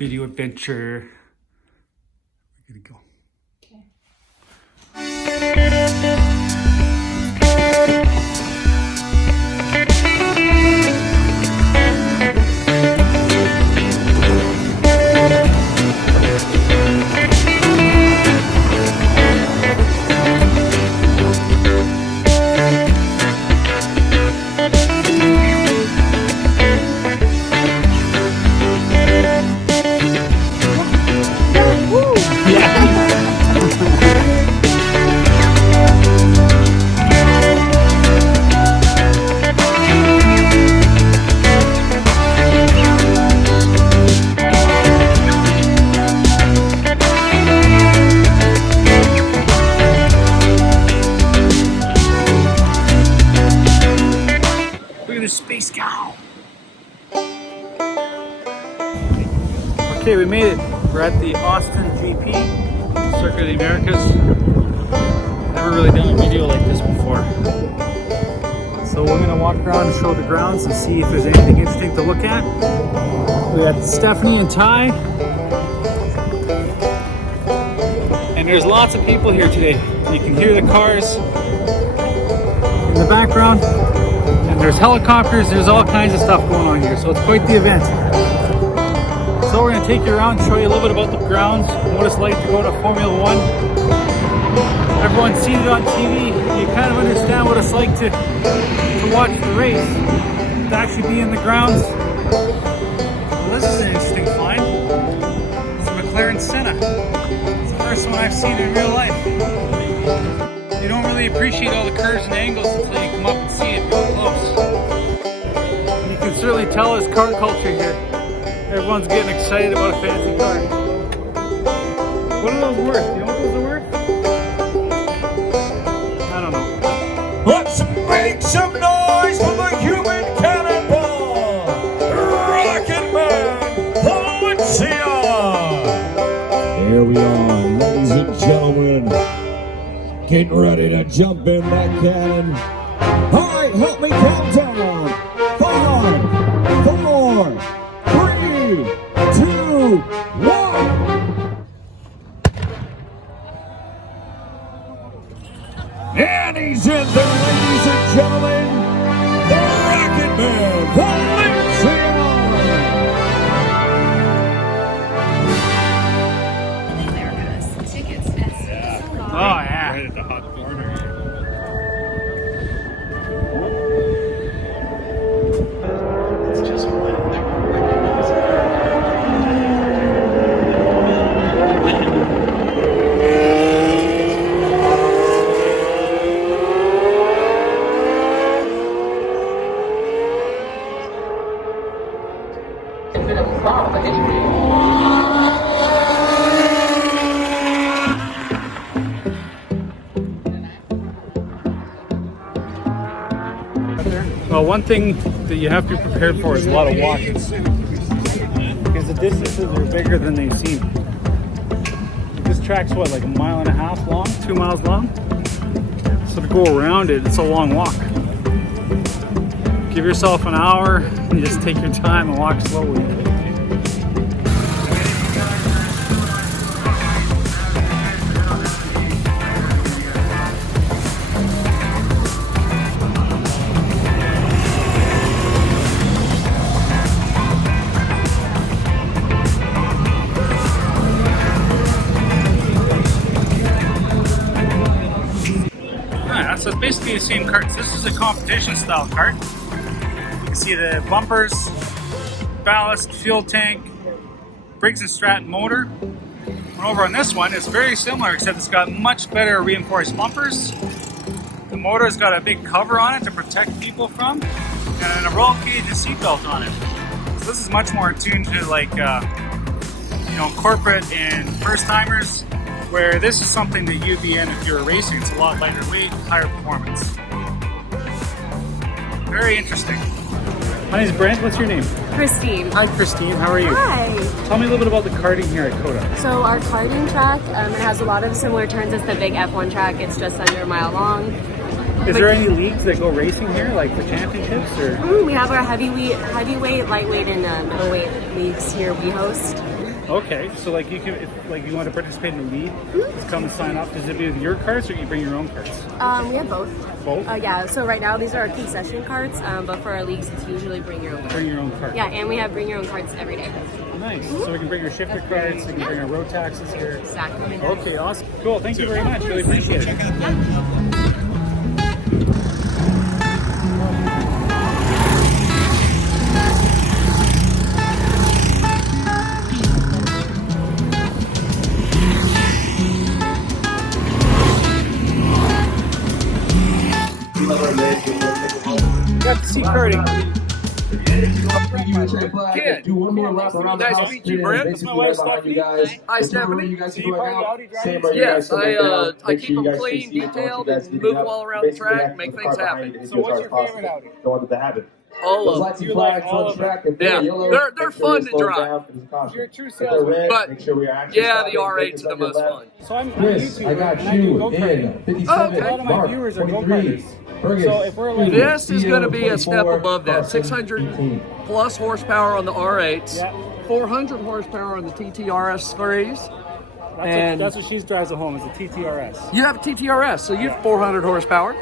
video adventure. We're gonna go. Space cow. Okay, we made it. We're at the Austin GP, Circuit of the Americas. Never really done a video like this before. So we're gonna walk around and show the grounds and see if there's anything interesting to look at. We got Stephanie and Ty. And there's lots of people here today. You can hear the cars in the background. There's helicopters, there's all kinds of stuff going on here, so it's quite the event. So we're going to take you around and show you a little bit about the grounds, what it's like to go to Formula One. Everyone's seen it on TV, you kind of understand what it's like to watch the race, to actually be in the grounds. Well, this is an interesting find. It's a McLaren Senna. It's the first one I've seen in real life. You don't really appreciate all the curves and angles until you come up and see it real close. And you can certainly tell there's car culture here. Everyone's getting excited about a fancy car. What are those worth? You know what those are worth? I don't know. Let's make some noise for the human cannonball! Rocket Man! Valencia! Here we are, ladies and gentlemen. Getting ready to jump in that cannon. All right, help me count down. 5, 4, 3, 2, 1. And he's in there, ladies and gentlemen. The Rocket Man, Valencia. Oh yeah. Right at the hot corner here. It's just Well, one thing that you have to be prepared for is a lot of walking, because the distances are bigger than they seem. This track's what, like 1.5 miles long, 2 miles long? So to go around it, it's a long walk. Give yourself an hour and just take your time and walk slowly. So it's basically the same cart. This is a competition style cart. You can see the bumpers, ballast, fuel tank, Briggs & Stratton motor. And over on this one, it's very similar, except it's got much better reinforced bumpers. The motor's got a big cover on it to protect people from, and a roll cage and seatbelt on it. So this is much more attuned to like, corporate and first timers, where this is something that you'd be in if you were racing. It's a lot lighter weight, higher performance. Very interesting. My name is Brent. What's your name? Christine. Hi, Christine. How are you? Hi. Tell me a little bit about the karting here at COTA. So our karting track, it has a lot of similar turns as the big F1 track. It's just under a mile long. Is there any leagues that go racing here, like for championships? Or? We have our heavyweight, lightweight, and middleweight leagues here we host. Okay, so like you can, if like you want to participate in the lead, just come and sign up. Does it be with your carts or you bring your own carts? We have both. Both? Yeah, so right now these are our concession carts, but for our leagues it's usually bring your own cart. Bring your own cart. Yeah, and we have bring your own carts every day. Nice. So we can bring our shifter carts, we can bring our road taxes here. Exactly. Okay, awesome. Cool, thank you very much. Really appreciate it. Got to see karting. Kid, Do one more lap around the nice to house. meet you, Brent. Basically, My wife, behind you Stephanie. guys. Hi, The two Stephanie. you guys Do can you go part of the out. Audi driving Same right, team? you guys Yes, can look down. I Make keep sure you them guys clean, see what you detailed, guys and need move to them do. all around the Basically, track, connect make with the things car happen. behind you So what's your as favorite possible. Audi? Don't want it to happen. All Those of lights them. and You like flags all on of track. them? If they're Yeah, yellow, they're make sure fun we to slow drive. down for this caution. You're a true If they're salesman. red, But, make sure we are actually yeah, stopping. the R8s Make are it the on your most left. fun. So I'm a Chris, YouTuber I got and I do you go-karting. in 57. Oh, okay. A lot of my Mark, viewers are 23. go-karters. Fergus, So if we're like- This is going to be a 24, step above that. Carson, 600 18. plus horsepower on the R8s, Yeah. 400 horsepower on the TTRS 3s. And That's what she drives at home, is a TTRS. you have a TTRS, so you have 400 horsepower.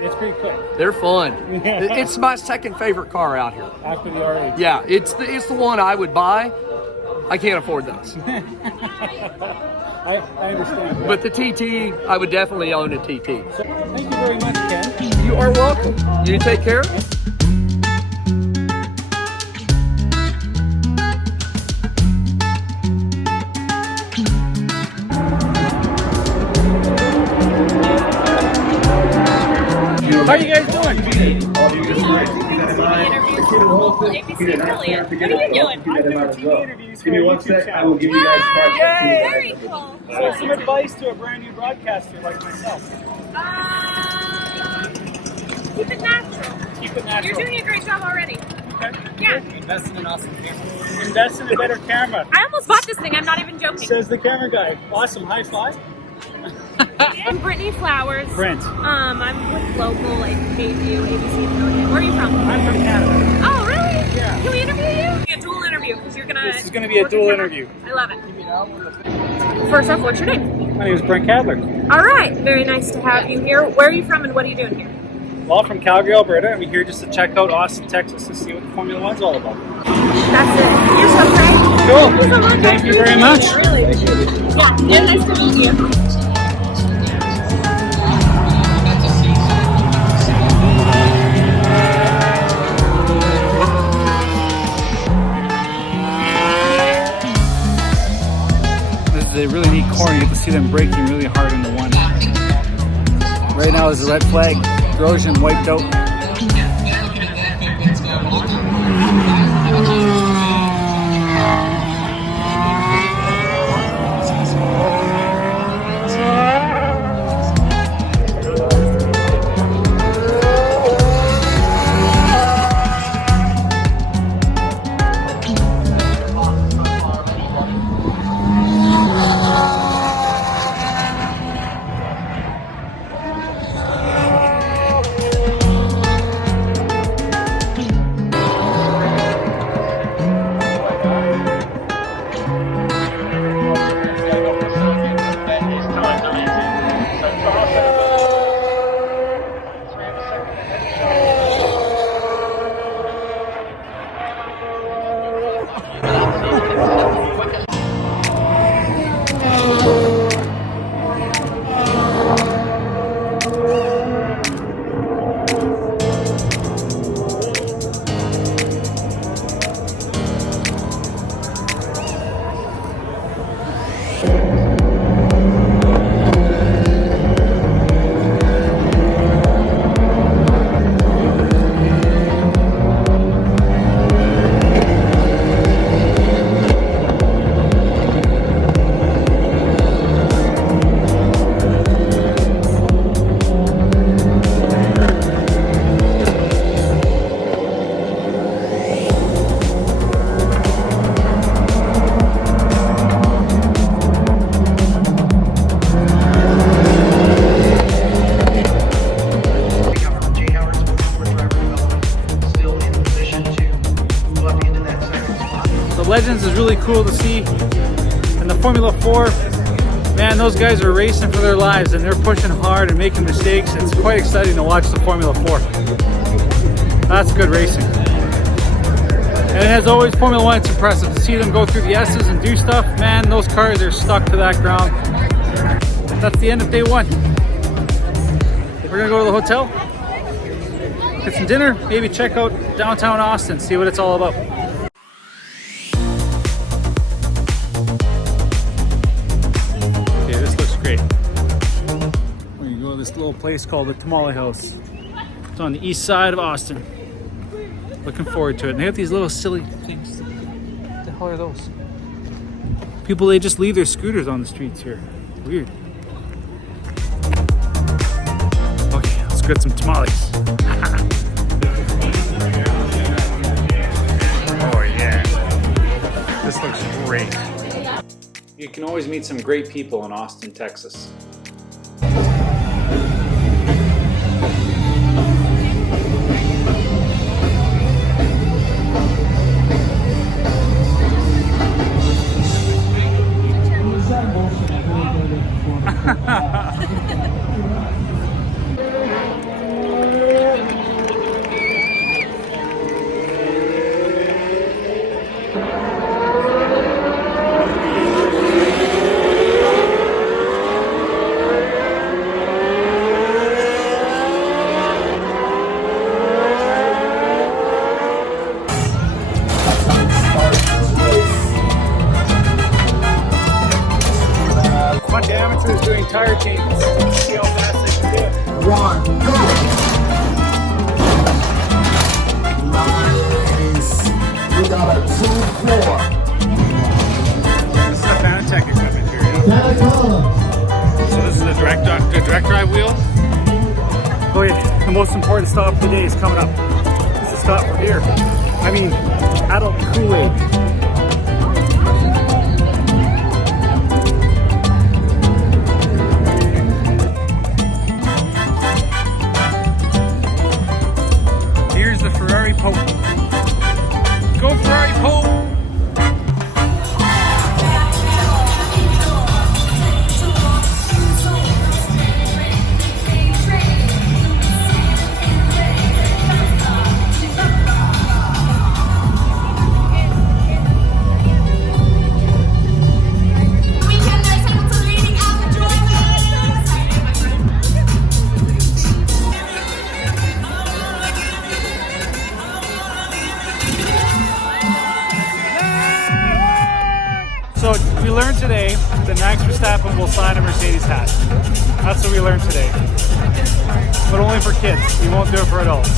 It's pretty quick They're fun. It's my second favorite car out here. after the R8. Yeah, it's the one I would buy. I can't afford those. I understand. But the TT, I would definitely own a TT. So, thank you very much, Ken. You are welcome. You take care. How you guys doing? ABC affiliate. What are you doing? I'm doing TV interviews for Give me a one YouTube sec, I channel. will give you guys Yay! Very cool. So some advice to a brand new broadcaster like myself. Keep it natural. Keep it natural. You're doing a great job already. Okay. Yeah. Invest in an awesome camera. Invest in a better camera. I almost bought this thing. I'm not even joking. Says the camera guy. Awesome. High five. I'm Brittany Flowers. Brent. I'm with local KVU ABC affiliate. Where are you from? I'm from Canada. Oh, really? Yeah. Can we interview you? A dual interview because you're gonna. This is gonna be a dual interview. I love it. First off, what's your name? My name is Brent Cadler. All right. Very nice to have you here. Where are you from and what are you doing here? Well, from Calgary, Alberta, and we're here just to check out Austin, Texas, to see what the Formula One's all about. That's it. You're so great. Cool. Thank you so much. Thank you very much. I really appreciate it. Yeah. And nice to meet you. This is a really neat corner. You get to see them braking really hard in the one. Right now is the red flag. Grosjean wiped out. And the Formula 4, man, those guys are racing for their lives and they're pushing hard and making mistakes. It's quite exciting to watch the Formula 4. That's good racing. And as always, Formula 1, it's impressive to see them go through the S's and do stuff. Man, those cars are stuck to that ground. That's the end of day one. We're gonna go to the hotel, get some dinner, maybe check out downtown Austin, see what it's all about. Okay, this looks great. We're gonna go to this little place called the Tamale House. It's on the east side of Austin. Looking forward to it. And they have these little silly things. What the hell are those? People, they just leave their scooters on the streets here. Weird. Okay, let's get some tamales. Oh yeah. This looks great. You can always meet some great people in Austin, Texas. Bunch of amateurs doing tire changes. Let's see how fast they can do it. One, go! Nice! We got a 2-4. This is the Fanatec equipment here. Yeah? So this is the direct drive wheel. Oh yeah, the most important stop of the day is coming up. This is a stop for beer. I mean, adult Kool-Aid. Ferrari Pope. Go Ferrari Pope! So we learned today that Max Verstappen will sign a Mercedes hat. That's what we learned today. But only for kids. We won't do it for adults.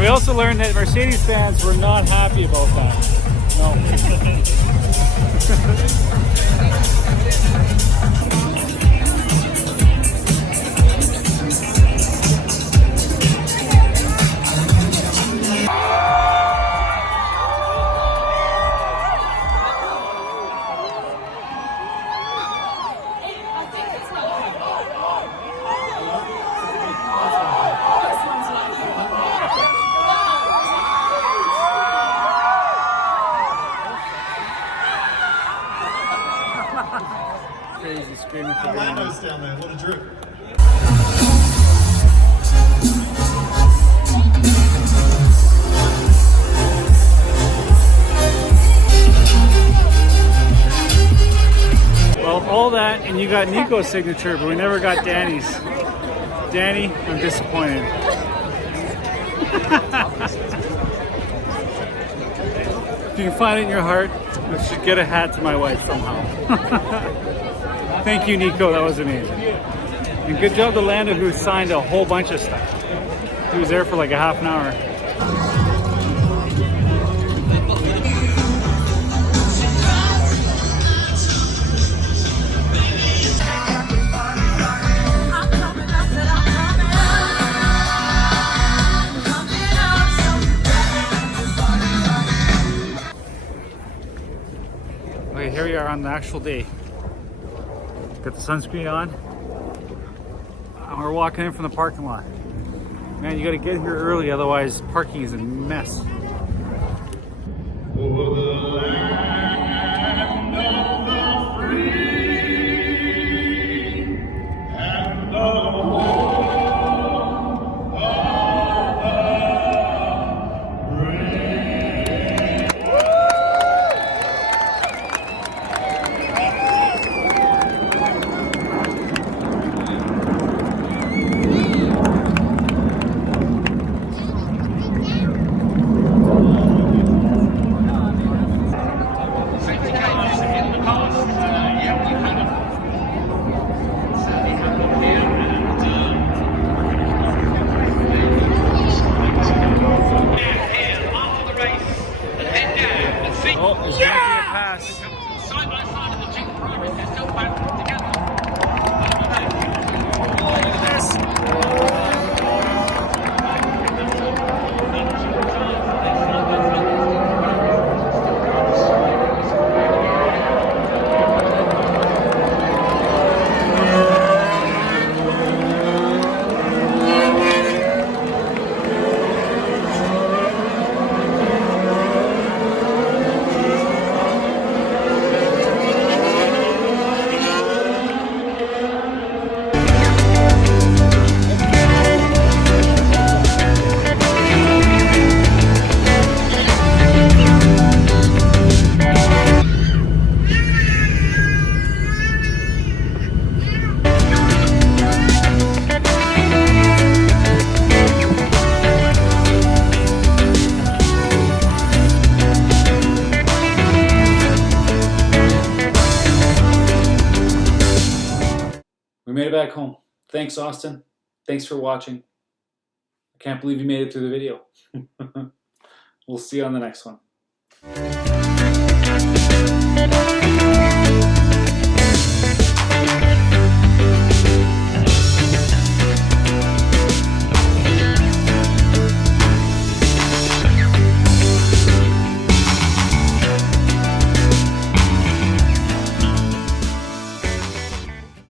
We also learned that Mercedes fans were not happy about that. No. Crazy screaming for Lando's down there, what a drip. Well, all that, and you got Nico's signature, but we never got Danny's. Danny, I'm disappointed. If you can find it in your heart, I should get a hat to my wife somehow. Thank you, Nico. That was amazing. And good job to Lando, who signed a whole bunch of stuff. He was there for like a half an hour. Okay, here we are on the actual day. Got the sunscreen on. And we're walking in from the parking lot. Man, you gotta get here early, otherwise parking is a mess. For the land. Oh, there's going to be a pass. Side by side in the Chief Primary, they're still back together. Look at this. We made it back home. Thanks, Austin. Thanks for watching. I can't believe you made it through the video. We'll see you on the next one.